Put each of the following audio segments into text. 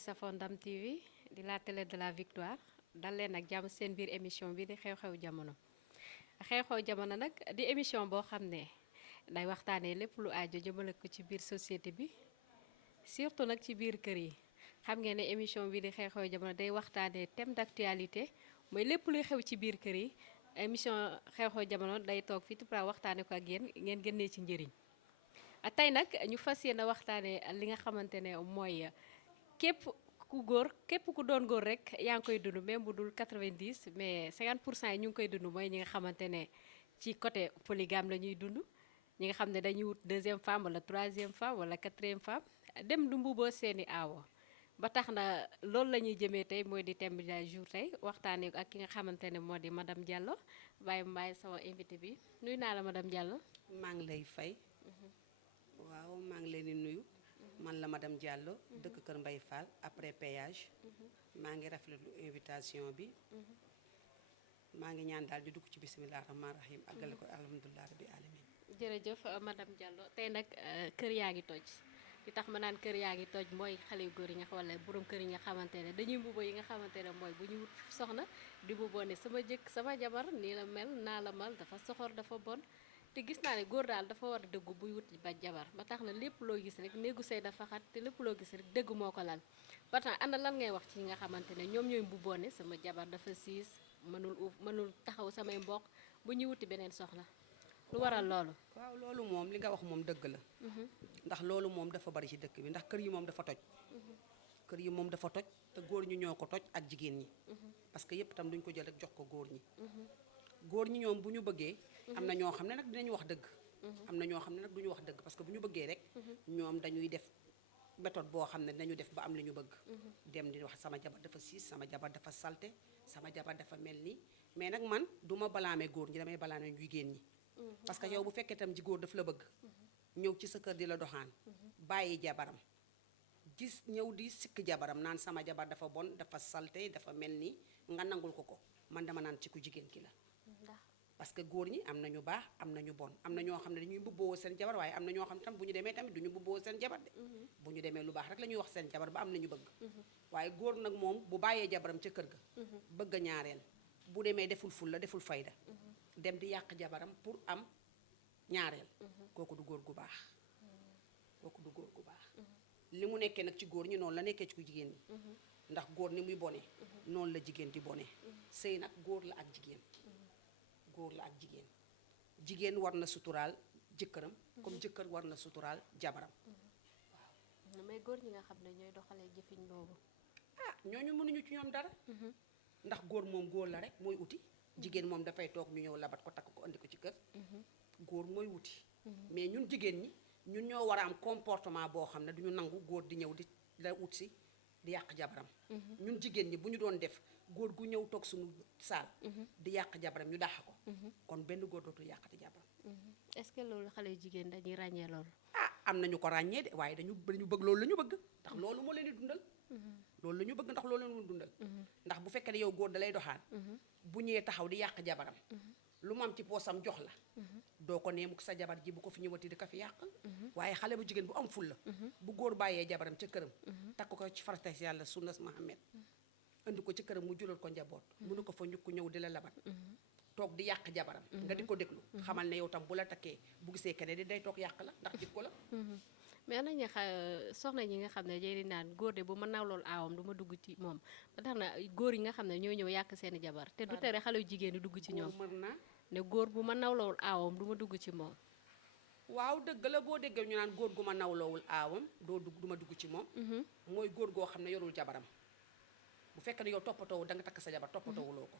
safoo Ndam TV di la télé de la victoire dal leen ak jàmm seen biir émission bi di xew-xew jamono xew-xew jamono nag di émission boo xam ne day waxtaanee lépp lu aajo jëmale ko ci biir société bi surtout nag ci biir kër yi xam ngeen ne émission bi di xew-xew jamono day waxtaanee thème d'actualité mooy lépp luy xew ci biir kër yi émission xew-xew jamono day toog fii Tupra waxtaanee ko ak yéen ngeen génnee ci njëriñ tey nag ñu fas yéene waxtaanee li nga xamante ne mooy képp ku góor képp ku doon góor rek yaa ngi koy dund même bu dul 90 mais 50% yi ñu ngi koy dund mooy ñi nga xamante ne ci côté polygame la ñuy dund ñi nga xam ne dañuy wut deuxième femme wala troisième femme wala quatrième femme dem du mbuboo seeni aawo ba tax na loolu la ñuy jëmee tey mooy di thème du jour tey waxtaanee ak ki nga xamante ne moo di madame Diallo bàyyi mbaay sama invité bi nuyu naa la madame Diallo. maa ngi lay fay. waaw maa ngi leen di nuyu. man la madame Diallo dëkk Kër Mbay Fall après péage. maa ngi rafetlu invitation bi. maa ngi ñaan daal di dugg ci bisimilah rahmaani rahim àggale ko alhamdulilah rabbi alamin. jërëjëf madame Diallo tey nag kër yaa ngi toj li tax ma naan kër yaa ngi toj mooy xale yu góor yi nga xam wala borom kër yi nga xamante ne dañuy mbubo yi nga xamante ne mooy bu ñu wut soxna di mbuboo ne sama jëkk sama jabar nii la mel naa la mal dafa soxor dafa bon. te gis naa ne góor daal dafa war a dëggu buy wut ba jabar ba tax na lépp loo gis rek néegu sëy dafa xat te lépp loo gis rek dëgg moo ko lal ba tax ana lan ngay wax ci nga xamante ne ñoom ñooy mbubboone sama jabar dafa siis mënul taxaw samay mbokk bu ñuy wuti beneen soxna lu waral loolu. waaw loolu moom li nga wax moom dëgg la. ndax loolu moom dafa bari ci dëkk bi ndax kër yi moom dafa toj. kër yi moom dafa toj te góor ñi ñoo ko toj ak jigéen ñi. parce que yépp itam duñ ko jël rek jox ko góor ñi. góor ñi ñoom bu ñu bëggee. am na ñoo xam ne nag dinañu wax dëgg. am na ñoo xam ne nag duñu wax dëgg parce que bu ñu bëggee rek. ñoom dañuy def méthode boo xam ne dinañu def ba am li ñu bëgg. dem di wax sama jabar dafa siis sama jabar dafa salte sama jabar dafa mel nii mais nag man duma balaame góor ñi damay balaame jigéen ñi. parce que yow bu fekkee tam ji góor daf la bëgg. ñëw ci sa kër di la doxaan. bàyyi jabaram. gis ñëw di sikk jabaram naan sama jabar dafa bon dafa salte dafa mel nii nga nangul ko man dama naan ci ku jigéen ki la. parce que góor ñi am na ñu baax am na ñu bon am na ñoo xam ne dañuy mbubboo seen jabar waaye am na ñoo xam ne tam bu ñu demee tamit du ñu mbubboo seen jabar de. bu ñu demee lu baax rek la ñuy wax seen jabar ba am na ñu bëgg. waaye góor nag moom bu bàyyee jabaram ca kër ga. bëgg a ñaareel bu demee deful ful la deful fayda. dem di yàq jabaram pour am ñaareel. kooku du góor gu baax. kooku du góor gu baax. li mu nekkee nag ci góor ñi noonu la nekkee ci ku jigéen ñi. ndax góor ni muy bone noonu la jigéen di bone sëy nag góor la ak jigéen. góor la ak jigéen jigéen war na suturaal jëkkëram comme jëkkër war na suturaal jabaram waaw. mais góor ñi nga xam ne ñooy doxalee jëfiñ boobu. ñooñu mënuñu ci ñoom dara. ndax góor moom góor la rek mooy uti. jigéen moom dafay toog ñu ñëw labat ko takk ko andi ko ci kër. góor mooy wuti. mais ñun jigéen ñi ñun ñoo war a am comportement boo xam ne duñu nangu góor di ñëw di la ut si di yàq jabaram. ñun jigéen ñi bu ñu doon def góor gu ñëw toog suñu saal. di yàq jabaram ñu dàq ko. kon benn góor dootul yàqati jabaram. est-ce que loolu xale jigéen dañuy ràññee loolu. am na ñu ko ràññee de waaye dañu bëgg loolu la ñu bëgg ndax loolu moo leen di dundal. loolu la ñu bëgg ndax loolu la ñu dundal. ndax bu fekkee ne yow góor da lay doxaan. bu ñëwee taxaw di yàq jabaram. lu mu am ci poosam jox la. doo ko nee mukk sa jabar ji bu ko fi ñëwati di ko fi yàq. waaye xale bu jigéen bu am ful la. bu góor bàyyee jabaram ca këram. takk ko ci farata yàlla sunnas Muhammad indi ko ci këram mu julal ko njaboot. mënu ko fa ñukk ñëw di la labat. toog di yàq jabaram. nga di ko déglu. xamal ne yow tam bu la takkee bu gisee keneen di day toog yàq la ndax jikko la. mais am nañu soxna ñi nga xam ne day naan góor de bu ma naw loolu aawam du ma dugg ci moom ba tax na góor yi nga xam ne ñoo ñëw yàq seeni jabar te du tere xale yu jigéen di dugg ci ñoom. mën naa ne góor bu ma nawloowul aawam du ma dugg ci moom. waaw dëgg la boo déggee ñu naan góor gu ma nawloowul aawam du ma dugg ci moom. mooy góor goo xam ne yorul jabaram. bu fekkee ne yow toppatoo da nga takk sa jabar toppatoowuloo ko.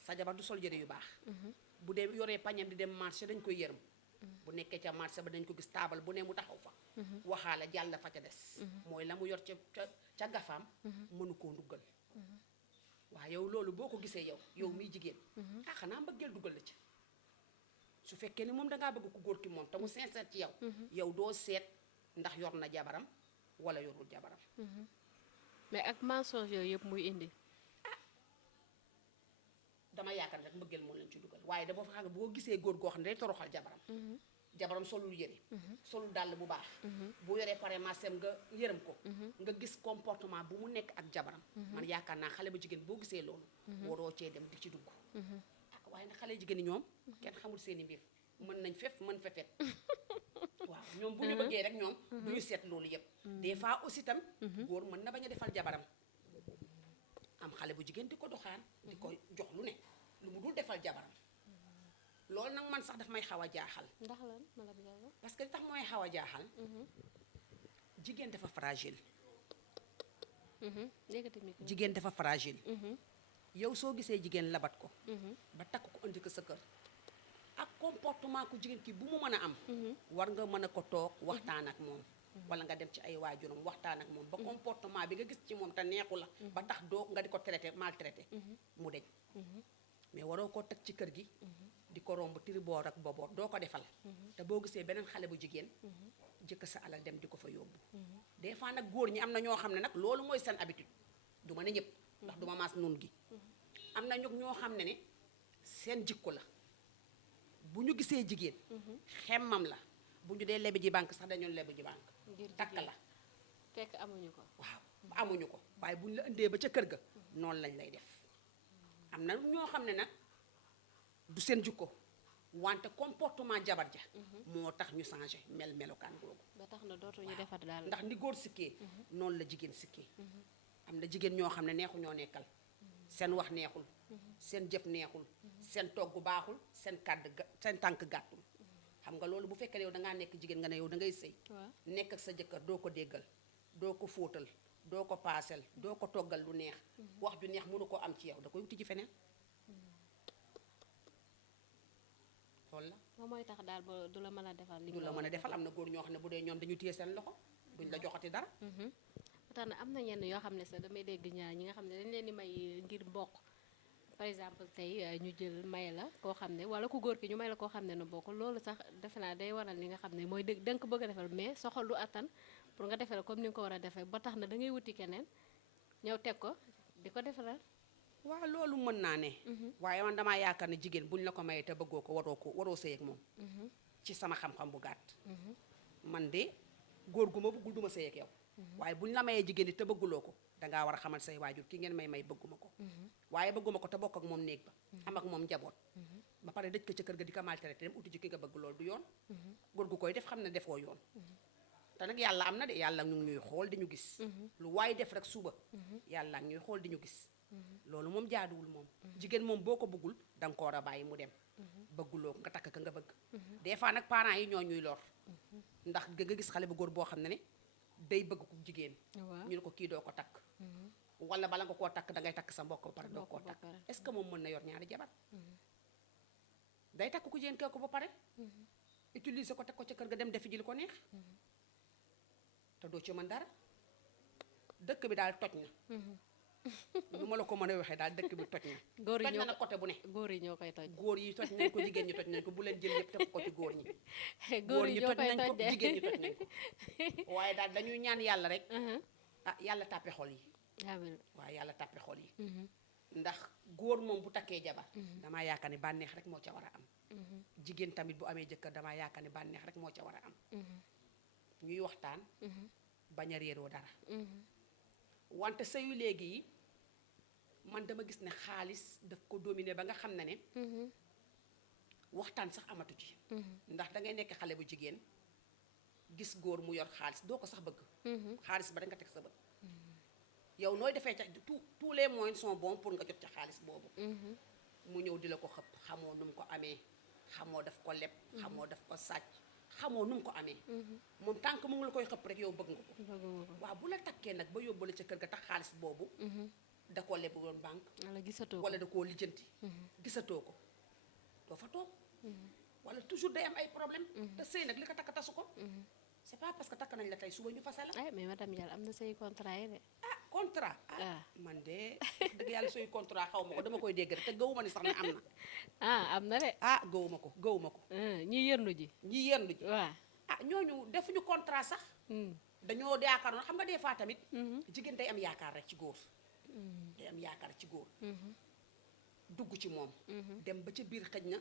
sa jabar du sol yëre yu baax. bu dee yoree pañam di dem marché dañ koy yërëm. bu nekkee ca marché ba dañ ko gis taabal bu ne mu taxaw fa. waxaala jàll fa ca des. mooy la mu yor ca gafaam. mënu koo nduggal. waaw yow loolu boo ko gisee yow miy jigéen. xanaa mbëggeel dugal la ci. su fekkee ni moom dangaa bëgg ku góor ki moom te mu sincère ci yow. yow doo seet ndax yor na jabaram wala yorul jabaram. mais ak mensonge yooyu yëpp muy indi. dama yaakaar rek mbëggeel moo leen ci dugal waaye dama fa xam ne boo gisee góor goo xam ne day toroxal jabaram. jabaram solul yëre solul dàll bu baax bu yoree pare masem nga yërëm ko nga gis comportement bu mu nekk ak jabaram man yaakaar naa xale bu jigéen boo gisee loolu waroo cee dem di ci dugg waaye nag xale jigéen ñi ñoom kenn xamul seeni mbir mën nañ fef mën fefet waaw ñoom bu ñu bëggee rek ñoom du ñu seet loolu yëpp des fois aussi tam góor mën na bañ a defal jabaram am xale bu jigéen di ko doxaan di ko jox lu ne lu mu dul defal jabaram loolu nag man sax daf may xaw a jaaxal ndax lan madame Diallo parce que li tax mooy xaw a jaaxal jigéen dafa fragile léegi micro jigéen dafa fragile yow soo gisee jigéen labat ko ba takk ko indi ko sa kër ak comportement ku jigéen ki bu mu mën a am war nga mën a ko toog waxtaan ak moom wala nga dem ci ay waajuram waxtaan ak moom ba comportement bi nga gis ci moom te neexu la ba tax doo nga di ko traité maltraité mu deñ mais waroo koo teg ci kër gi di ko romb tiriboor ak boboor doo ko defal te boo gisee beneen xale bu jigéen jëkk sa alal dem di ko fa yóbbu des fois nag góor ñi am na ñoo xam ne nag loolu mooy seen habitude du ma ne ñëpp ndax du ma maas nun gi am na ñoo xam ne seen jikko la bu ñu gisee jigéen xemmam la bu ñu dee lebi ji banque sax dañu lebi ji banque takk la fekk amuñu ko waaw amuñu ko waaye bu ñu la indee ba ca kër ga noonu lañ lay def am na ñoo xam ne nag du seen jikko wante comportement jabar ja moo tax ñu changé melokaan googu ba tax na dootuñu defar daal ndax ni góor sikkee noonu la jigéen sikkee am na jigéen ñoo xam ne neexu ñoo nekkal seen wax neexul seen jëf neexul seen togg baaxul seen tànk gàttul xam nga loolu bu fekkee yow dangaa nekk jigéen nga ne yow dangay sëy nekk ak sa jëkkër doo ko déggal doo ko fóotal doo ko paasel doo ko toggal lu neex wax ju neex mënu ko am ci yow da koy wuti ci feneen loolu la moom mooy tax daal ba du la mën a defal li du la mën a defal am na góor ñoo xam ne bu dee ñoom dañu téye seen loxo duñ la joxati dara tax na am na ñenn yoo xam ne sax damay dégg ñaar ñi nga xam ne dañ leen di may ngir mbokk par exemple tey ñu jël may la koo xam ne wala ku góor ki ñu may la koo xam ne nu bokk loolu sax defe naa day waral li nga xam ne mooy dëgg da nga ko bëgg a defal mais sa xol du attan pour nga defal comme ni nga ko war a defee ba tax na da ngay wuti keneen ñëw teg ko di ko defaral waaw loolu mën naa ne waaye man damaa yaakaar ne jigéen buñ la ko mayee te bëggoo ko waroo sëy ak moom ci sama xam-xam bu gàtt man de góor gu ma bëggul du ma sëy ak yow waaye buñ la mayee jigéen di te bëgguloo ko dangaa war a xamal say waajur ki ngeen may bëgguma ko waaye bëgguma ko te bokk ak moom néeg ba am ak moom njaboot ba pare dëj ko ca kër ga di ko maltraité dem uti ci ki nga bëgg loolu du yoon góor gu koy def xam ne defoo yoon te nag yàlla am na de yàlla ñu ngi ñuy xool di ñu gis lu waaye def rek suba yàlla ñuy xool di ñu gis loolu moom jaaduwul moom jigéen moom boo ko bëggul danga ko war a bàyyi mu dem bëgguloo nga takk ka nga bëgg des fois nag parents yi ñoo ñuy lor ndax nga gis xale bu góor boo xam ne day bëgg ku jigéen ñu ne ko kii doo ko takk wala bala nga koo takk dangay takk sa mbokk ba pare doo koo takk est-ce que moom mën na yor ñaari jabar day takk ku jigéen kee ko ba pare utiliser ko teg ko ca kër ga dem defi ji li ko neex te doo ci mën dara dëkk bi daal toj na lu ma la ko mën a waxee daal dëkk bi toj na góor yi toj na nag côté bu ne góor yi ñoo koy toj góor yi toj nañ ko jigéen ñi toj nañ ko bu leen jël yëpp teg ko ci góor ñi góor yi ñoo koy nañ ko toj de jigéen ñi toj nañ ko waaye daal dañuy ñaan yàlla rek yàlla tàppe xol yi amiin waaye yàlla tàppe xol yi ndax góor moom bu takkee jabar damaa yaakaar ne bànneex rek moo ca war a am jigéen tamit bu amee jëkkër damaa yaakaar ne bànneex rek moo ca war a am ñuy waxtaan bañ a réeroo dara wante sëyu léegi yi man dama gis ne xaalis daf ko dominer ba nga xam ne waxtaan sax amatu ci ndax dangay nekk xale bu jigéen gis góor mu yor xaalis doo ko sax bëgg xaalis ba da nga teg sa bët yow nooy defee ca tous les moyens sont bons pour nga jot ca xaalis boobu mu ñëw di la ko xëpp xamoo nu mu ko amee xamoo daf ko leb xamoo daf ko sàcc xamoo nu mu ko amee moom tànk mu ngi la koy xëpp rek yow bëgg nga ko waaw bu la takkee nag ba yóbbu la ca kër ga tax xaalis boobu da koo leb woon banque wala gisatoo ko wala da koo lijjanti gisatoo ko doo fa toog wala toujours day am ay problème te sëy nag li ko takk tasu ko c'est pas parce que takk nañ la tey suba ñu fase la mais madame Diallo am na say contrat yi de contrat man de dëgg yàlla sooy contrat xaw ma ko dama koy dégg rek te gëwuma ni sax ne am na am na de gëwuma ko ñi yërndu ji ñi yendu ji waaw ñooñu defuñu contrat sax dañoo yaakaar noonu xam nga des fois tamit jigéen day am yaakaar rek ci góor day am yaakaar ci góor dugg ci moom dem ba ca biir xëj na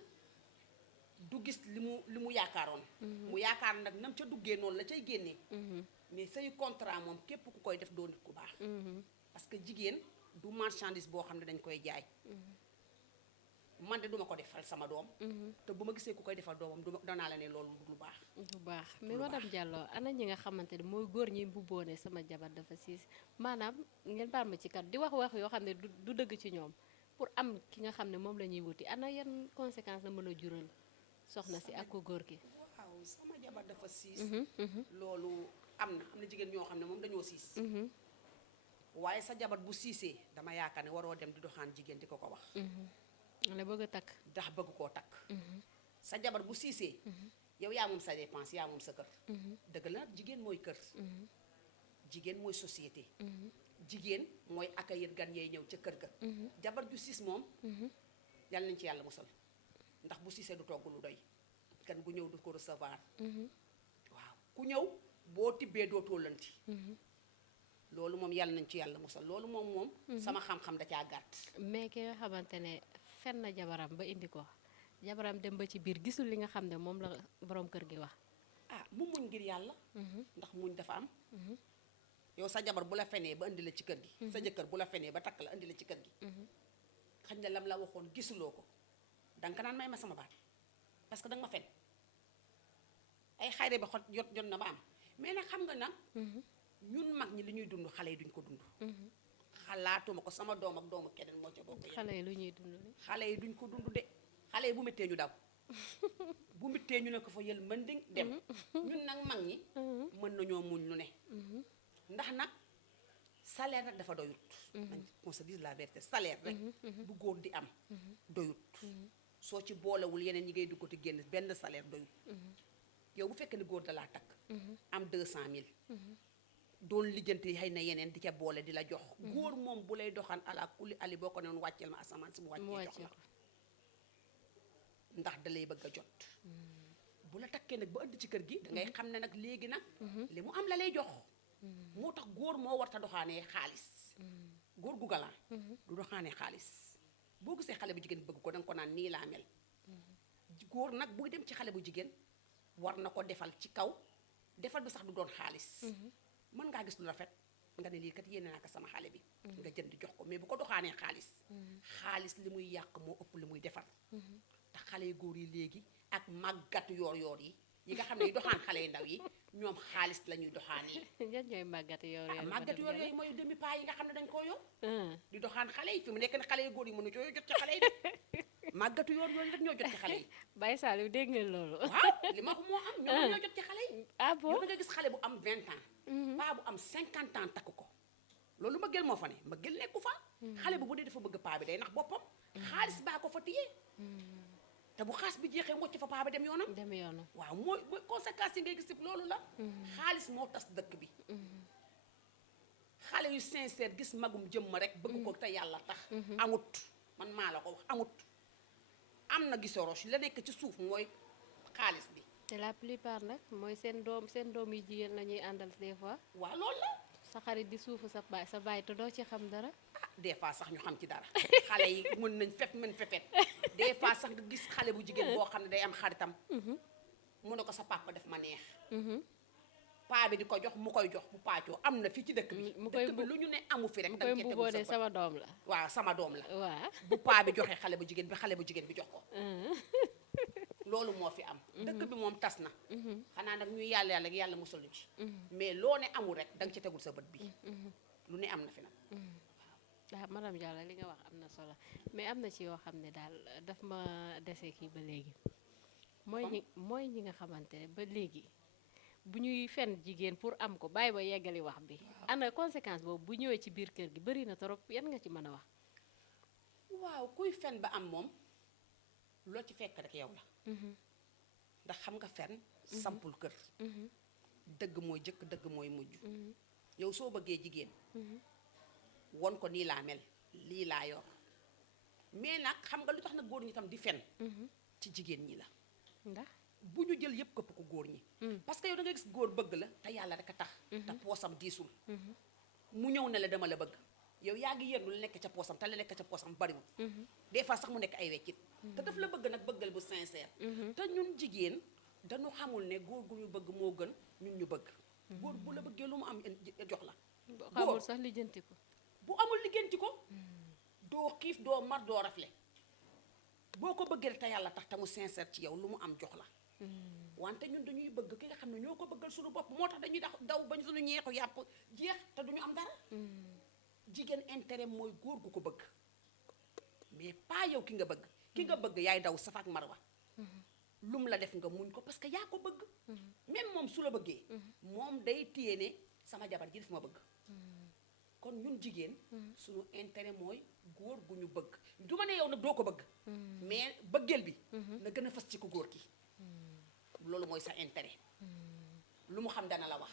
du gis li mu yaakaaroon mu yaakaar nag nam ca duggee noonu la cay génnee mais say contrat moom képp ku koy def doo nit ku baax parce que jigéen du marchandise boo xam ne dañ koy jaay man de duma ko defal sama doom te bu ma gisee ku koy defal doomam danaa la ne loolu lu baax bu baax mais madame Diallo ana ñi nga xamante ne mooy góor ñi mbubboone sama jabar dafa siis maanaam ngeen baal ma ci kat di wax yoo xam ne du dëgg ci ñoom pour am ki nga xam ne moom la ñuy wuti ana yan conséquence la mën a jural soxna si ak ko góor gi waaw sama jabar dafa siis loolu am na jigéen ñoo xam ne moom dañoo siis waaye sa jabar bu siisee dama yaakaar ne waroo dem di doxaan jigéen di ko wax la bëgg a takk ndax bëgg koo takk sa jabar bu siisee yow yaa moom sa dépense yaa moom sa kër dëgg la nag jigéen mooy kër jigéen mooy société jigéen mooy accueillir gan yay ñëw ca kër ga jabar ju siis moom yàlla nañ ci yàlla musal ndax bu siisee du togg lu doy gan gu ñëw du ko recevoir waaw ku ñëw boo tibbee dootoo lanti loolu moom yàlla nañ ci yàlla musal loolu moom sama xam-xam da caa gàtt mais ki nga xamante ne fen na jabaram ba indi ko jabaram dem ba ci biir gisul li nga xam ne moom la borom kër gi wax mu muñ ngir yàlla ndax muñ dafa am yow sa jabar bu la fenee ba indi la ci kër gi sa jëkkër bu la fenee ba takk la indi la ci kër gi xañ na lam la waxoon gisuloo ko danga ko naan may ma sama baat parce que danga ma fen ay xayre ba xot jot na ba am mais nag xam nga nag ñun mag ñi li ñuy dund xale yi duñ ko dund xalaatuma ko sama doom ak doomu keneen moo ca bokk xale yi lu ñuy dund xale yi duñ ko dund de xale yi bu méttee ñu daw bu méttee ñu ne ko fa yël mën di dem ñun nag mag ñi mën nañoo muñ lu ne ndax nag salaire rek dafa doyut dañ qu'on se dise la vérité salaire rek bu góor di am doyut soo ci boolewul yeneen ñi ngay dugg ti génn benn salaire doyut yow bu fekkee ne góor da laa takk am 200 000 doon lijjanti xëy na yeneen di ca boole di la jox góor moom bu lay doxaan ala kulli ali boo ko noonu wàcceel ma asamaan si mu wàccee jox la ndax da lay bëgg a jot bu la takkee nag ba ëdd ci kër gi dangay xam ne nag léegi nag li mu am la lay jox moo tax góor moo war ta doxaanee xaalis góor gu galaan du doxaanee xaalis boo gisee xale bu jigéen bëgg ko danga ko naan nii laa mel góor nag buy dem ci xale bu jigéen war na ko defal ci kaw defal bi sax du doon xaalis mën ngaa gis lu rafet nga ne lii kat yéene naa ko sama xale bi nga jënd jox ko mais bu ko doxaanee xaalis li muy yàq moo ëpp li muy defar te xale yu góor yi léegi ak màggatu yoor yi nga xam ne yu doxaan xale yu ndaw yi ñoom xaalis la ñuy doxaanee ñan ñooy màggatu yoor màggatu yoor yooyu mooy demi paa yi nga xam ne dañ koo yor di doxaan xale yi fi mu nekk ne xale yu góor yi mënu coo jot ci xale yi de màggatu yoor yooyu rek ñoo jot ci xale yi Baye Saliou dégg ngeen loolu waaw li ma wax moo am ñoo jot ci xale yi bon yow da nga gis xale bu am 20 ans paa bu am 50 ans takk ko loolu mbëggeel moo fa ne mbëggeel nekku fa xale bu dee dafa bëgg paa bi day nax boppam xaalis baa ko fa téye te bu xaas bi jeexee mocc fa paa bi dem yoonam waaw mooy conséquences yi ngay gis yëpp loolu la xaalis moo tas dëkk bi xale yu sincère gis magum jëmm rek bëgg ko te yàlla tax amut man maa la ko wax amut am na gisoroche la nekk ci suuf mooy xaalis bi te la plupart nag mooy seen doom yi jigéen la ñuy àndal des fois waaw loolu la sa xarit di suufu sa baay te doo ci xam dara des fois sax ñu xam ci dara xale yi mën nañ mën fefet des fois sax nga gis xale bu jigéen boo xam ne day am xaritam mu ne ko sa papa def ma neex paa bi di ko jox mu koy jox bu paacoo am na fii ci dëkk bi lu ñu ne amu fi rek danga cee tegu sama doom la waaw sama doom la waaw bu paa bi joxee xale bu jigéen bi jox ko loolu moo fi am dëkk bi moom tas na xanaa nag ñuy yàlla musal ñu ci mais loo ne amul rek danga ci tegul sa bët bi lu ne am na fi nag waaw madame Diallo li nga wax am na solo mais am na ci yoo xam ne daal daf ma dese kii ba léegi mooy ñi nga xamante ne ba léegi bu ñuy fen jigéen pour am ko bàyyi ba yeggali wax bi ana conséquence boobu bu ñëwee ci biir kër gi bari na trop yan nga ci mën a wax waaw kuy fen ba am moom loo ci fekk rek yow la ndax xam nga fen sampul kër dëgg mooy jëkk dëgg mooy mujj yow soo bëggee jigéen won ko nii laa mel lii laa yor mais nag xam nga lu tax nag góor ñi tam di fen ci jigéen ñi la ndax bu ñu jël yépp këpp ko góor ñi parce que yow da nga gis góor bëgg la te yàlla rek a tax te poosam diisul mu ñëw ne la dama la bëgg yow yaa ngi yendu la nekk ca poosam te la nekk ca poosam bariwul des fois sax mu nekk ay weccit te daf la bëgg nag bëggal bu sincère te ñun jigéen dañu xamul ne góor gu ñu bëgg moo gën ñun ñu bëgg góor bu la bëggee lu mu am jox la xamul sax lijjanti ko bu amul liggéenti ko doo xiif doo mar doo rafle boo ko bëggee te yàlla tax te mu sincère ci yow lu mu am jox la wante ñun dañuy bëgg ki nga xam ne ñoo ko bëggal suñu bopp moo tax dañuy daw bañ suñu ñeexu yàpp jeex te duñu am dara jigéen intérêt mooy góor gu ko bëgg mais pas yow ki nga bëgg yaay daw safa ak marwa lum la def nga muñ ko parce que yaa ko bëgg même moom su la bëggee moom day téye ne sama jabar ji def ma bëgg kon ñun jigéen suñu intérêt mooy góor gu ñu bëgg du ma ne yow nag doo ko bëgg mais bëggeel bi na gën a fas ci ko góor ki loolu mooy sa intérêt lu mu xam dana la wax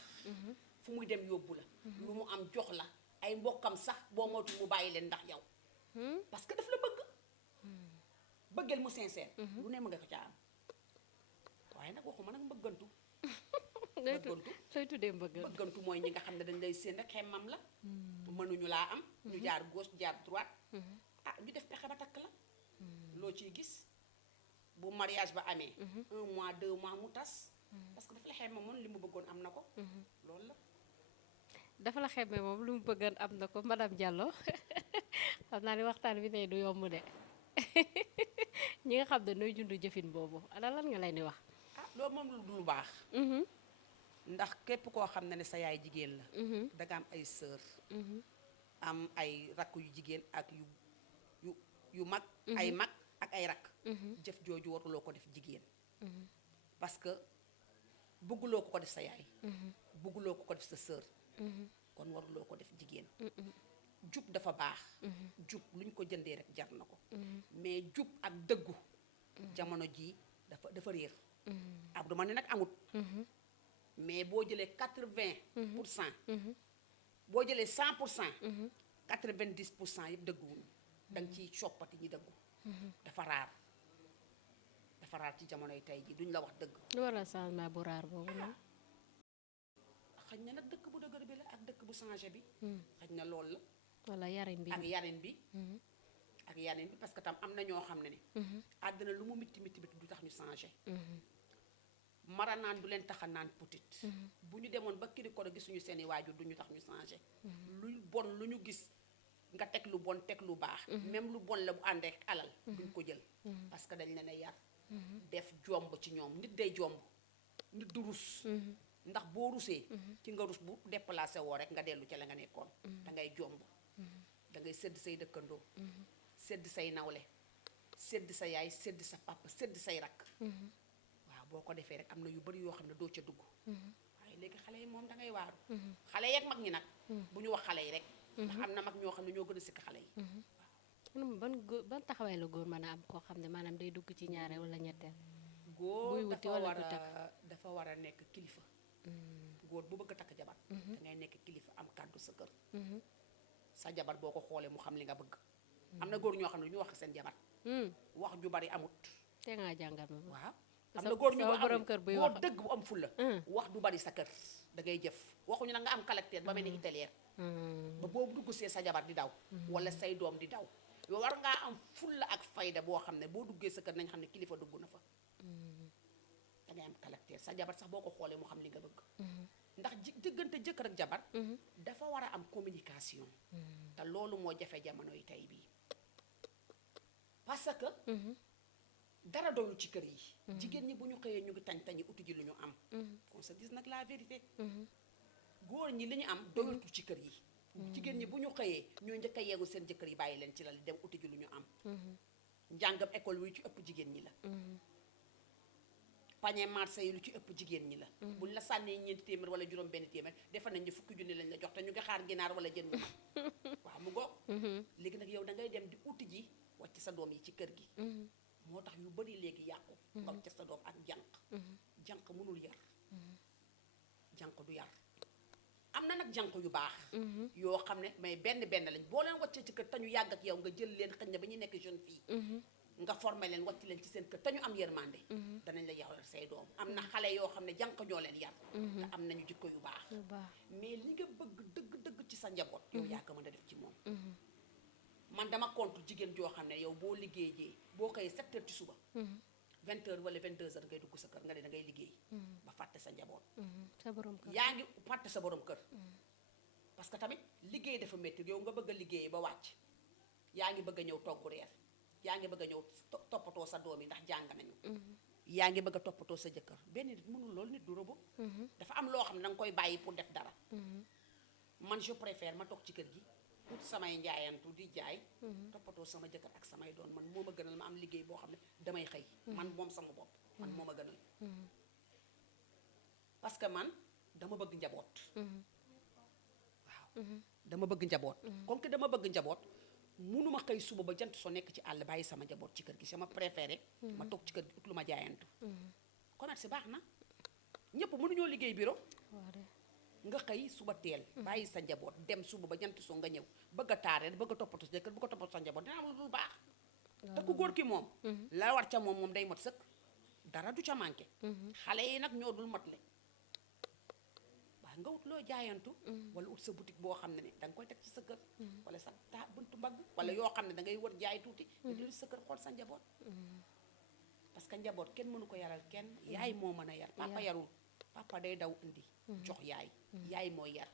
fu muy dem yóbbu la lu mu am jox la ay mbokkam sax boo moytu mu bàyyi leen ndax yow parce que daf la bëgg bëggeel mu sincère lu ne mën nga ko caa am waaye nag waxuma nag mbëggantu sooy tuddee bëggantu mooy ñi nga xam ne dañ lay séen rek xemmam la mënuñu laa am ñu jaar gauche jaar droite ñu def pexe ba takk la loo ciy gis bu mariage ba amee 1 mois 2 mois mu tas parce que dafa la xemme moom li mu bëggoon am na ko loolu la dafa la xemme moom lu mu bëggoon am na ko madame Diallo xam naa ni waxtaan bi tey du yomb de ñi nga xam ne nooy jund jëfin boobu ana lan nga lay ni wax loolu moom lu baax ndax képp koo xam ne sa yaay jigéen la danga am ay sœur am ay rakk yu jigéen ak yu mag ay mag ak ay rakk jëf jooju waruloo ko def jigéen parce que bëgguloo ko def sa yaay bëgguloo ko def sa sœur kon waruloo ko def jigéen jub dafa baax jub luñ ko jëndee rek jar na ko mais jub ak dëggu jamono jii dafa réer ab duma ne nag amut mais boo jëlee 80% boo jëlee 100% 90% yëpp dëgguwuñu danga ciy coppati ñi dëggu dafa raar ci jamonoy tey ji duñ la wax dëgg lu waral changement bu raar boobu noonu xëy na nag dëkk bu dëgër bi la ak dëkk bu changé bi xëy na loolu la wala yarin bi ak yarin bi parce que tam am na ñoo xam ne àddina lu mu mitti mitti du tax ñu changé mara naan du leen tax a naan putit bu ñu demoon ba kiri koro gisuñu seeni waajur du ñu tax ñu changé lu bon lu ñu gis nga teg lu bon teg lu baax même lu bon la bu àndee ak alal duñ ko jël parce que dañ leen a yar def jomb ci ñoom nit day jomb nit du rus ndax boo rusee ci nga rus bu déplacé woo rek nga dellu ca la nga nekkoon dangay jomb dangay sedd say dëkkandoo sedd say nawle sedd sa yaay sedd sa papa sedd say rakk waaw boo ko defee rek am na yu bari yoo xam ne doo ca dugg waaye léegi xale yi moom dangay waaru xale yeeg mag ñi nag bu ñu wax xale yi rek ndax am na mag ñoo xam ne ñoo gën a sikk xale yi ban taxawaay la góor mën a am koo xam ne maanaam day dugg ci ñaareel wala ñetteel góor dafa war a nekk kilifa góor bu bëgg a takk jabar dangay nekk kilifa am kàddu sa kër sa jabar boo ko xoolee mu xam li nga bëgg am na góor ñoo xam ne ñu wax seen jabar wax ju bari amut te nga jàngal ma waaw am na góor ñu ko borom kër buy wax dëgg bu am fulla wax du bari sa kër da ngay jëf waxuñu nag nga am caractère ba mel ni italière ba boobu dugg see sa jabar di daw wala say doom di daw yow war ngaa am fulla ak fayda boo xam ne boo duggee sa kër nañ xam ne kilifa dugg na fa dangay am caractère sa jabar sax boo ko xoolee mu xam li nga bëgg ndax diggante jëkkër ak jabar dafa war a am communication te loolu moo jafe jamono yi tey bii parce que dara doyul ci kër yi jigéen ñi bu ñu xëyee ñu ngi tañ-tañi uti ji lu ñu am qu'on se dise nag la vérité góor ñi li ñu am doyutul ci kër yi jigéen ñi bu ñu xëyee ñoo njëkk a yeegu seen jëkkër yi bàyyi leen ci lal dem uti ji lu ñu am njàngam école wi ci ëpp jigéen ñi la pañe marché yi lu ci ëpp jigéen ñi la buñ la sànnee ñeenti téeméer wala juróom benn téeméer defe nañ ne fukki junni lañ la jox te ñu ngi xaar ginaar wala jën ñu waaw mu goog léegi nag yow da ngay dem di uti ji wàcc sa doom yi ci kër gi moo tax yu bari léegi yàqu nga wàcc sa doom ak jànq mënul yar jànq du yar am na nag jànq yu baax yoo xam ne mais benn lañ boo leen wàccee ci kër te ñu yàgg ak yow nga jël leen xëñ na ba ñu nekk jeune fille nga formé leen wàcc leen ci seen kër te ñu am yërmande danañ la yar say doom am na xale yoo xam ne jànq ñoo leen yar te am nañu jikko yu baax mais li nga bëgg dëgg ci sa njaboot yow yaa ko mën a def ci moom man dama contre jigéen joo xam ne yow boo liggéeyee boo xëyee 7 heures ci suba 20 heures wala 22 heures ngay dugg sa kër nga ne da ngay liggéey ba fàtte sa njaboot sa borom kër yaa ngi fàtte sa borom kër parce que tamit liggéey dafa métti yow nga bëgg a liggéey ba wàcc yaa ngi bëgg a ñëw togg reer yaa ngi bëgg a ñëw toppatoo sa doom yi ndax jàng nañu yaa ngi bëgg a toppatoo sa jëkkër benn nit mënul loolu nit du robot dafa am loo xam ne danga koy bàyyi pour def dara man je préfère ma toog ci kër gi ut samay njaayantu di jaay toppatoo sama jëkkër ak samay doon man moo ma gënal ma am liggéey boo xam ne damay xëy man moom sama bopp man moo ma gënal parce que man dama bëgg njaboot waaw dama bëgg njaboot comme que dama bëgg njaboot munuma xëy suba ba jant soo nekk ci àll bàyyi sama njaboot ci kër gi sama préféré ma toog ci kër gi ut lu ma jaayantu commerce baax na ñëpp mënuñoo liggéey bureau nga xëy suba teel bàyyi sa njaboot dem suba ba jant soo nga ñëw bëgg a taareel bëgg a toppatoo sa jëkkër bëgg a toppatoo sa njaboot dina am lu dul baax te ku góor ki moom la war ca moom day mot sëkk dara du ca manqué xale yi nag ñoo dul mot le waaye nga ut loo jaayantu wala ut sa boutique boo xam ne ni da nga koy teg ci sa kër wala sa buntu mbagg wala yoo xam ne da ngay wër jaay tuuti nga dellu sa kër xool sa njaboot parce que njaboot kenn mënu ko yaral kenn yaay moo mën a yar papa yarul papa day daw indi jox yaay yaay mooy yar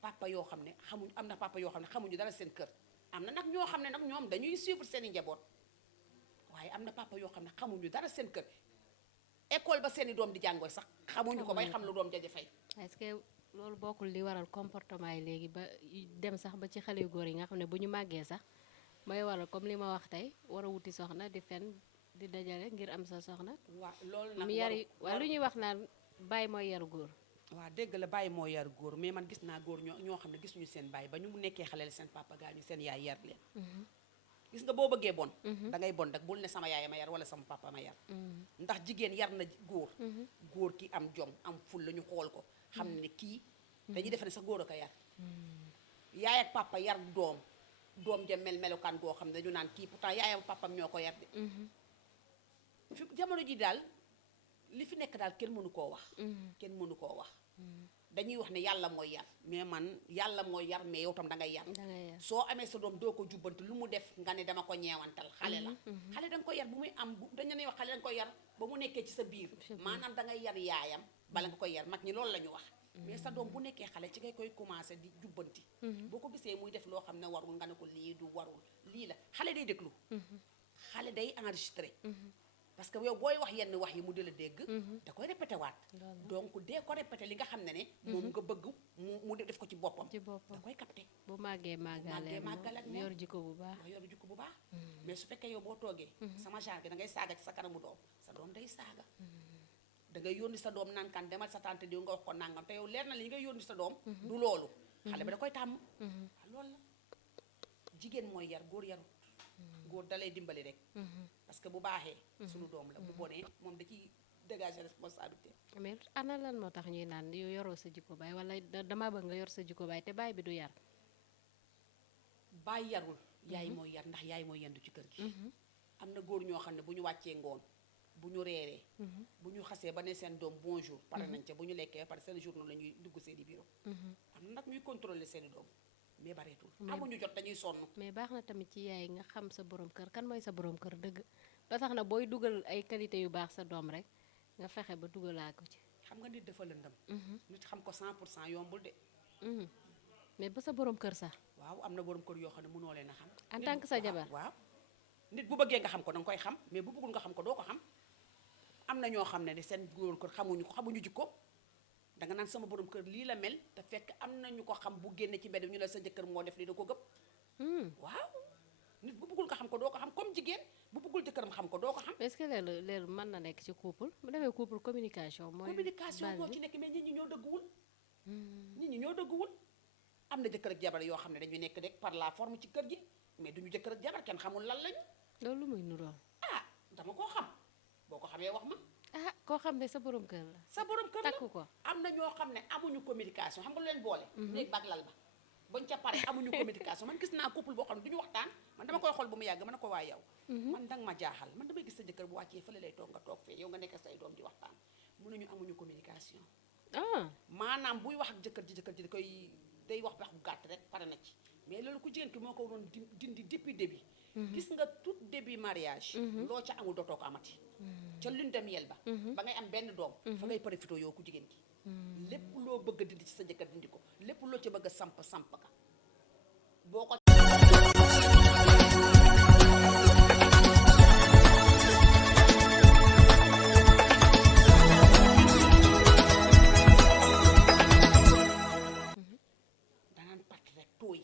papa yoo xam ne xamuñ am na papa yoo xam ne xamuñu dara seen kër am na nag ñoo xam ne nag ñoom dañuy suivre seen i njaboot waaye am na papa yoo xam ne xamuñu dara seen kër école ba seen i doom di jàngooy sax xamuñu ko bay xam lu doom jaje fay est-ce que loolu bokkul li waral comportement yi léegi ba dem sax ba ci xale yu góor yi nga xam ne bu ñu màggee sax mooy waral comme li ma wax tey war a wuti soxna di fen di dajale ngir am sa soxna waaw loolu nag mu yari waaye lu ñuy wax naan bàyyi mooy yaru góor waaw dégg la bàyyi moo yar góor mais man gis naa góor ñoo xam ne gisuñu seen bàyyi ba ñu mu nekkee xaleel seen papa gaañu seen yaay yar leen gis nga boo bëggee bon da ngay bon rek bul ne sama yaay ma yar wala sama papa ma yar ndax jigéen yar na góor góor ki am jom am ful la ñu xool ko xam ne kii dañuy defe ne sa góor a ko yar yaay ak papa yar doom ja melokaan goo xam ne dañu naan kii pourtant yaayam papam ñoo ko yar de fi jamono ji daal li fi nekk daal kenn mënu koo wax kenn mënu koo wax dañuy wax ne yàlla mooy yar mais man yàlla mooy yar mais yow tam da ngay yar soo amee sa doom doo ko jubbanti lu mu def nga ne dama ko ñeewantal xale la xale da nga koy yar bu muy am dañu ne wax xale da nga koy yar ba mu nekkee ci sa biir maanaam da ngay yar yaayam bala nga koy yar mag ñi loolu la ñu wax mais sa doom bu nekkee xale ci ngay koy commencé di jubbanti boo ko gisee muy def loo xam ne warul nga ne ko lii du warul lii la xale day déglu xale day enregistré parce que yow booy wax yenn wax yi mu di la dégg da koy répété waat donc dee ko répété li nga xam ne moom nga bëgg mu def ko ci boppam da koy capté bu màggee màggale ak moom yor jikko bu baax yor jikko bu baax mais su fekkee yow boo toogee sama genre gi da ngay saaga ci sa kanamu doom sa doom day saaga da ngay yónni sa doom naan kan demal sa tante diw nga wax ko nangam te yow leer na li ngay yónni sa doom du loolu xale bi da koy tàmm loolu la jigéen mooy yar góor yarut góor dalay dimbali rek parce que bu baaxee suñu doom la bu bonee moom da ciy dégager responsabilité mais ana lan moo tax ñuy naan yow yoroo sa jikko baay wala dama bëgg nga yor sa jikko baay te baay bi du yar baay yarul yaay mooy yar ndax yaay mooy yendu ci kër gi am na góor ñoo xam ne bu ñu wàccee ngoon bu ñu reeree bu ñu xasee ba ne seen doom bonjour pare nañ ca bu ñu lekkee pare seen journée la ñuy dugg seeni bureau am na nag ñuy contrôler seeni doom mais bareetul amuñu jot dañuy sonn mais baax na tamit ci yaay nga xam sa borom kër kan mooy sa borom kër dëgg ba tax na booy dugal ay qualité yu baax sa doom rek nga fexe ba dugalaa ko ci xam nga nit dafa lëndam nit xam ko 100% yombul de mais ba sa borom kër sax waaw am na borom kër yoo xam ne mënoo leen a xam en tant que sa jabar waaw nit bu bëggee nga xam ko danga koy xam mais bu bëggul nga xam ko doo ko xam am na ñoo xam ne seen borom kër xamuñu jikko danga naan sama borom kër lii la mel te fekk am na ñu ko xam bu génne ci mbedd ñu la sa jëkkër moo def lii da ko gëpp waaw nit bu bëggul nga xam ko doo ko xam comme jigéen bu bëggul jëkkëram xam ko doo ko xam est-ce que leer mën na nekk ci couple bu demee couple communication mooy communication moo ci nekk mais nit ñi ñoo dëgguwul nit ñi ñoo dëgguwul am na jëkkër ak jabar yoo xam ne dañu nekk rek par la forme ci kër gi mais duñu jëkkër ak jabar kenn xamul lan lañu loolu muy nurool dama koo xam boo ko xamee wax ma koo xam ne sa borom kër la sa borom kër la takku ko am na ñoo xam ne amuñu communication xam nga lu leen boole néeg baag lal ba bañ ca pare amuñu communication man gis naa couple boo xam ne duñu waxtaan man dama koy xool bu mu yàgg ma ne ko waa yow man danga ma jaaxal man damay gis sa jëkkër bu wàccee fële lay toog nga toog fee yow nga nekk say doom di waxtaan mënuñu amuñu communication maanaam buy wax ak jëkkër ji da koy day wax bu gàtt rek pare na ci mais loolu ku jigéen ki moo ko waroon dindi depuis début gis nga tout début mariage loo ca amul dootoo ko amati ca lune de miel ba ngay am benn doom fa ngay profité yow ku jigéen ki lépp loo bëgg a dindi ci sa jëkkër dindi ko lépp loo ca bëgg a samp ka boo ko danaan pat rek tooy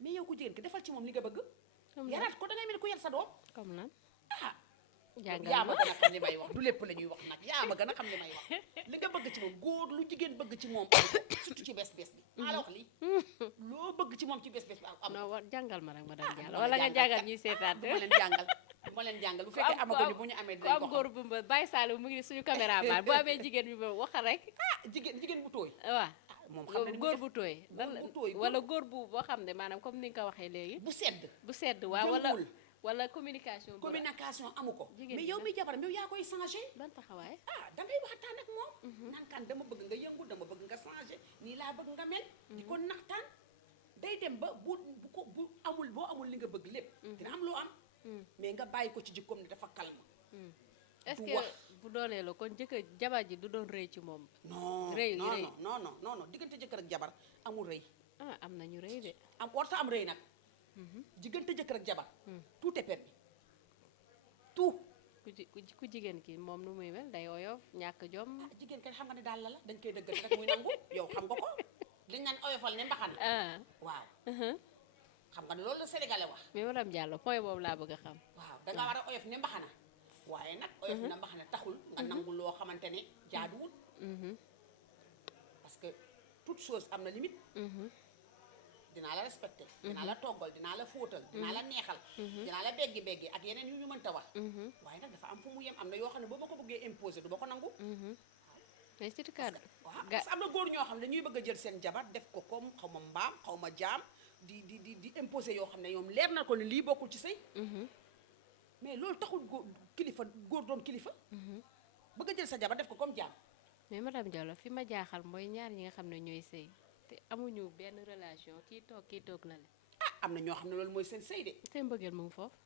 mais yow ku jigéen ki defal ci moom li nga bëgg yaraat ko da ngay mel ni ku yar sa doom comme lan ah jàngal yaa ma gën a xam li may wax du lépp la ñuy wax nag yaa ma gën a xam li may wax li nga bëgg ci moom góor lu jigéen bëgg ci moom surtout ci bés bi maa la wax lii loo bëgg ci moom ci bés bi am non war jàngal ma rek ma daan jàll wala nga jàngal ñuy seetaan du ma leen jàngal bu fekkee amaguñu bu ñu amee ku am góor bu mba Baye Sall mu ngi suñu caméraman bu amee jigéen bi ba waxal rek jigéen bu tooy waaw moom xam na ni góor bu tooy bu tooy wala góor bu boo xam ne maanaam comme ni nga ko waxee léegi bu sedd waaw wala communication amu ko jigéen mais yow mi jabaram yow yaa koy changé ban taxawaay da ngay waxtaan ak moom naan kan dama bëgg nga yëngu dama bëgg nga changé nii laa bëgg nga mel di ko naxtaan day dem ba bu boo amul li nga bëgg lépp dina am loo am mais nga bàyyi ko ci jikkoom ne dafa calme est-ce que bu doonee la kon jëkkër jabar ji du doon rëy ci moom non diggante jëkkër ak jabar amul rëy am na ñu rëy de warta am rëy nag diggante jëkkër ak jabar tout est permis tout ku jigéen ki moom nu muy mel day oyof ñàkk jom jigéen kay xam nga ne daal la dañ koy dëggal rek muy nangu yow xam nga ko dañ naan oyofal ne mbaxana waaw xam nga ne loolu la sénégalais wax mais madame Diallo point boobu laa bëgg a xam waaw danga war a oyof ne mbaxana waaye nag oyof na mbaxana taxul nga nangu loo xamante ne jaaduwul parce que toute chose am na limite dinaa la respecté dinaa la toggal dinaa la fóotal dinaa la neexal dinaa la beggi ak yeneen yu ñu mënta wax waaye nag dafa am fu mu yem am na yoo xam ne boo ma ko bëggee imposer du ma ko nangu mais surtout que waaw parce que am na góor ñoo xam ne dañuy bëgg a jël seen jabar def ko comme xaw ma mbaam xaw ma jaam di imposer yoo xam ne ñoom leer na ko ne lii bokkul ci sëy mais loolu taxul góor doon kilifa bëgg a jël sa jabar def ko comme jaam mais madame Diallo fi ma jaaxal mooy ñaar ñi nga xam ne ñooy sëy te amuñu benn relation kii toog la le am na ñoo xam ne loolu mooy seen sëy de seen mbëggeel mu ngi foofu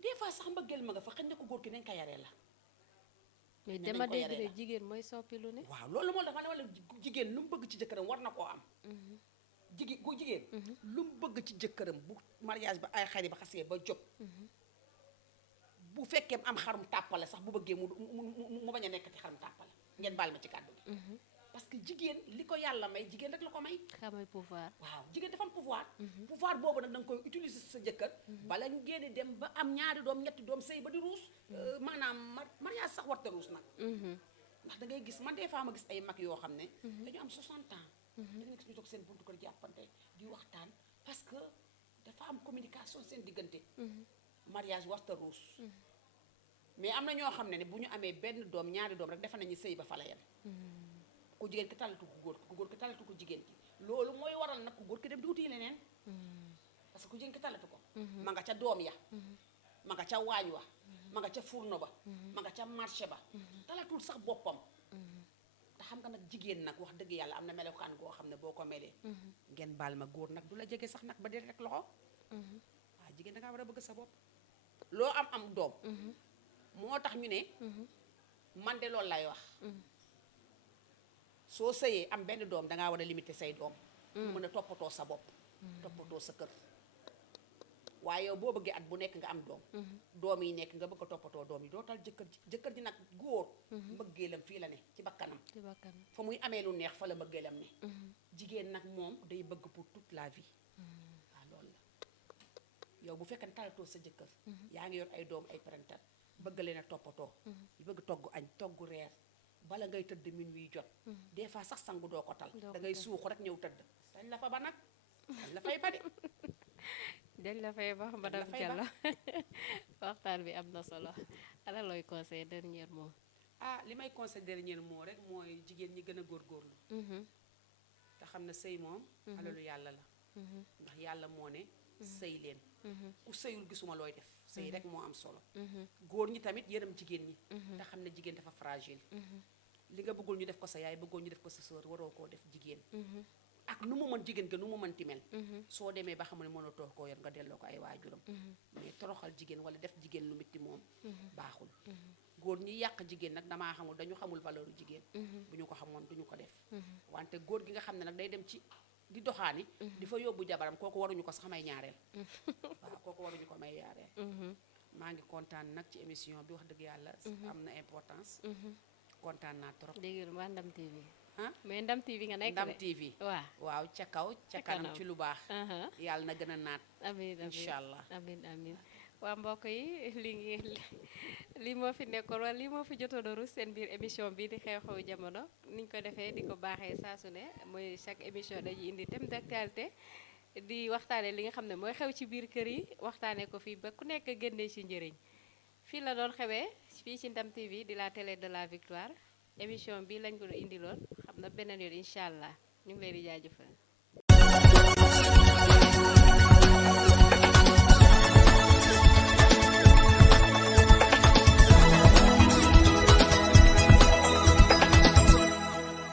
des fois sax mbëggeel ma nga fa xëy na ko góor ki nañ ko yaree la mais dama dégg ne jigéen mooy soppi lu ne waaw loolu moo dafa ne wala jigéen lu mu bëgg ci jëkkëram war na koo am jigéen lu mu bëgg ci jëkkëram bu mariage ba ay xarit ba xasee ba jóg bu fekkee am xarum tàppale sax bu bëggee mu bañ a nekk ci xarum tàppale ngeen baal ma ci kàddu gi parce que jigéen li ko yàlla may jigéen rek la ko may xamay pouvoir waaw jigéen dafa am pouvoir pouvoir boobu nag da nga koy utiliser sa jëkkër bala ngeen dem ba am ñaari doom ñetti doom sëy ba di ruus maanaam mariage sax warta ruus nag ndax da ngay gis man des fois ma gis ay mag yoo xam ne dañu am 60 ans da nga gis ñu toog seen buntu kër jàppante di waxtaan parce que dafa am communication seen diggante mariage warta ruus mais am na ñoo xam ne bu ñu amee benn doom ñaari doom rek defe nañu sëy ba fa la yem ku jigéen ki talatu ku góor ki talatu ko jigéen ki loolu mooy waral nag ku góor ki dem di wuti leneen parce que ku jigéen ki talatu ko ma nga ca doom ya ma nga ca waañ wa ma nga ca fourneau ba ma nga ca marché ba talatul sax boppam te xam nga nag jigéen nag wax dëgg yàlla am na melokaan goo xam ne boo ko melee ngeen baal ma góor nag du la jege sax nag ba dee rek loxo waaw jigéen dangaa war a bëgg sa bopp loo am doom moo tax ñu ne man de loolu lay wax soo sëyee am benn doom dangaa war a limiter say doom mën a toppatoo sa bopp toppatoo sa kër waaye yow boo bëggee at bu nekk nga am doom doom yi nekk nga bëgg a toppatoo doom yi doo tal jëkkër ji nag góor mbëggeelam fii la ne ci bakkanam fa muy amee lu neex fa la mbëggeelam ne jigéen nag moom day bëgg pour toute la vie waaw loolu la yow bu fekkee talatoo sa jëkkër yaa ngi yor ay doom ay parental bëgg leen a toppatoo bëgg togg añ togg reer bala ngay tëdd minuit jot des fois sax sangu doo ko tal da ngay suuxu rek ñëw tëdd dañ la fa ba nag dañ la fay ba de dañ la fay ba madame Diallo waxtaan bi am na solo ala looy conseil dernier mot li may conseil dernier mot rek mooy jigéen ñi gën a góorgóorlu te xam ne sëy moom alalu yàlla la ndax yàlla moo ne sëy leen ku sëyul gisuma looy def sëy rek moo am solo góor ñi tamit yërëm jigéen ñi te xam ne jigéen dafa fragile li nga bëggul ñu def ko sa yaay bëggoo ñu def ko sa sœur waroo koo def jigéen ak nu mu mën jigéen ga nu mu mën timel soo demee ba xam ne mënatoo koo yor nga delloo ko ay waajuram mais toroxal jigéen wala def jigéen lu metti moom baaxul góor ñi yàq jigéen nag damaa xamul dañu xamul valeur jigéen bu ñu ko xamoon duñu ko def wante góor gi nga xam ne nag day dem ci di doxaani di fa yóbbu jabaram kooku waruñu ko sax may ñaareel waaw kooku waruñu ko may ñaareel maa ngi kontaan nag ci émission bi wax dëgg yàlla am na importance kontaan naa trop dégg nga waa Ndam TV ah mais Ndam TV nga nekk Ndam de. TV waaw waaw ca kaw ca kanam ci lu baax yàlla na gën a naat amiin incha allah amiin waa mbokk yi lii moo fi nekkoon wala lii moo fi jotoon a rus seen biir émission bi di xew-xewu jamono niñ ko defee di ko baaxee saa su ne mooy chaque émission dañuy indi thème d'actualité di waxtaane li nga xam ne mooy xew ci biir kër yi waxtaane ko fii ba ku nekk génnee ci njëriñ fii la doon xewee fii ci Ndam TV di la télé de la victoire émission bi lañ ko indiloon xam na beneen yoon incha allah ñu ngi leen di jaajëfal